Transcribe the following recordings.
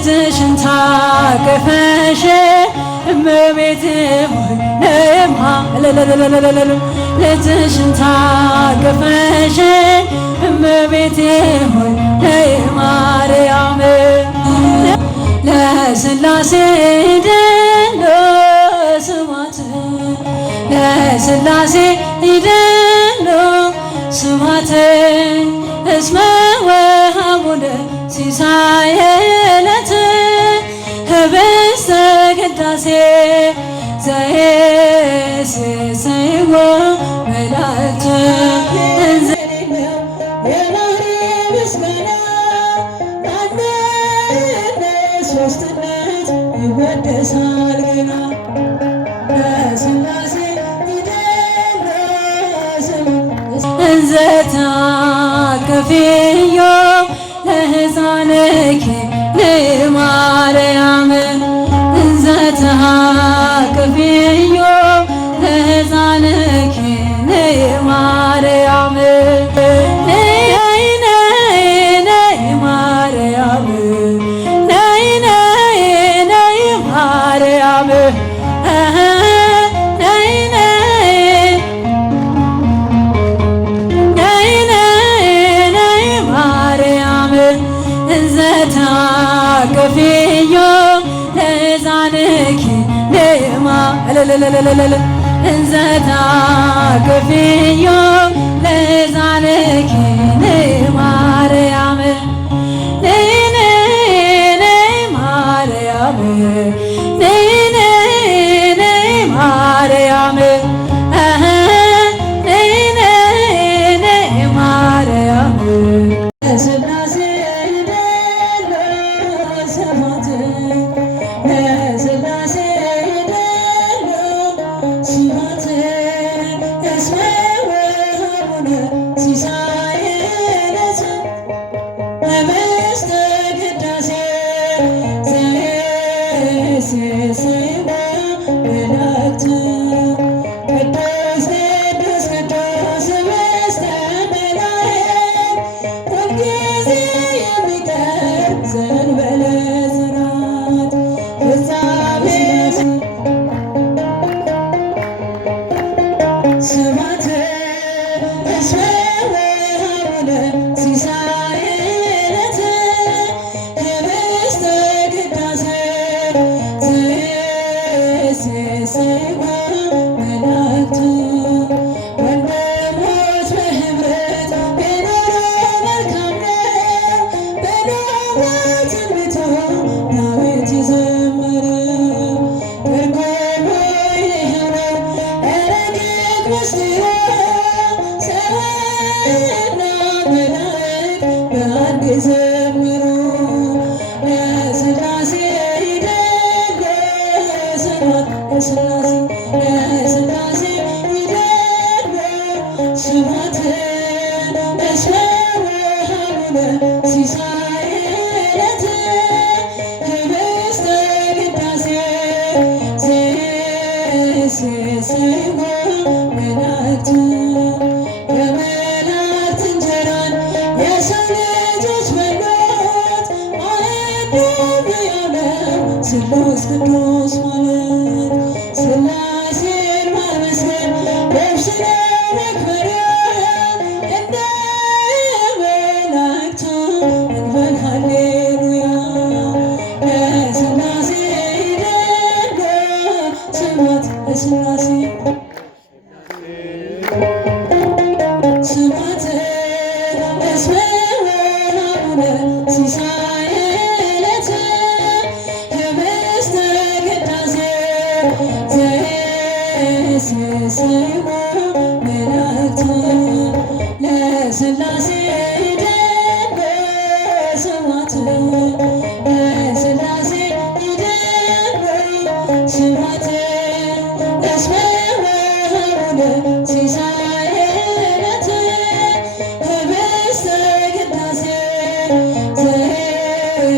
ልጅሽን ታቅፈሽ እመቤቴ ሆይ ነይማ ልጅሽን ታቅፈሽ እመቤቴ ሆይ ነይ ማርያም ለሥላሴ ይደሎ ስብሐት ለሥላሴ ይደሎ ስብሐት እስመ ወሀቡነ ሲሳየ ዕለት ህብስተ ቅዳሴ ዘየሴሰይዎ መላእክት ሦስትነት ይወደሳል ገና ለሥላሴ እንዘ ታቅፊዮ ለሕፃንኪ ለማርያም እንዘ ታቅፊዮ ለሕፃንኪ ለማርያም ነይ ነይ ነይ ማርያም ነይ ነይ ነይ ማርያም ታቅፊዮ ለሕፃንኪ እንዘ ታቅፊዮ ለሕፃንኪ ለማርያም ነይ ነይ ማርያም ነይ ነይ ማርያም ነይ ነይ ማርያም ለሥላሴ ስሉስ ቅዱስ ማለት ሥላሴን ማመስገን ነፍስን መክበር እንደ መላእክቱ እንበል ሃሌሉያ ለሥላሴ ይደንቅ ስብሐት ለሥላሴ ስብሐት እስመ ወሀቡነ ሲሳየ ዕለት ህብስተ ቅዳሴ ዘየሴሰይዎ መላእክት ለሥላሴ ይደንቅ ስብሐት ለሥላሴ ይደንቅ ስብሐት እስመ ወሀቡነ ሲሳየ ዕለት ህብስተ ቅዳሴ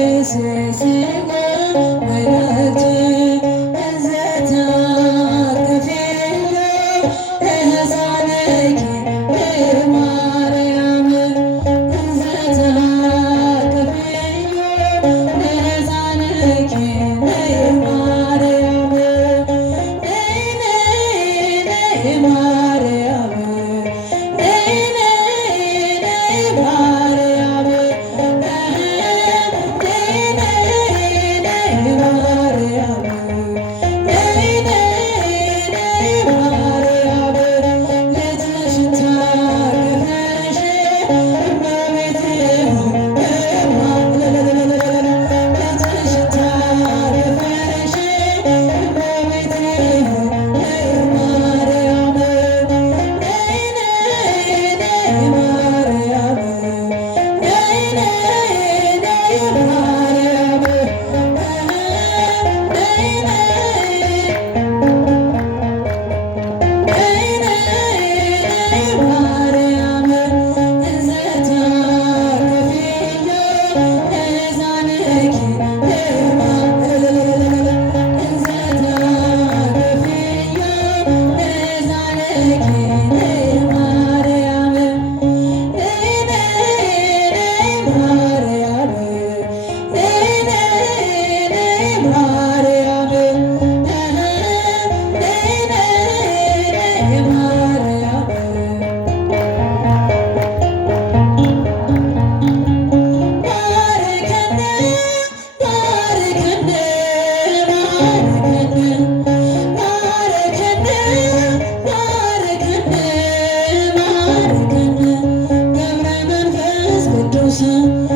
ዘየሴሰይዎ መላእክት እንዘ ታቅፊዮ ለሕፃንኪ ለማርያም እንዘ ታቅፊዮ ለሕፃንኪ ቅዱስ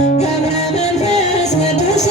ገብረ መንፈስ ቅዱስ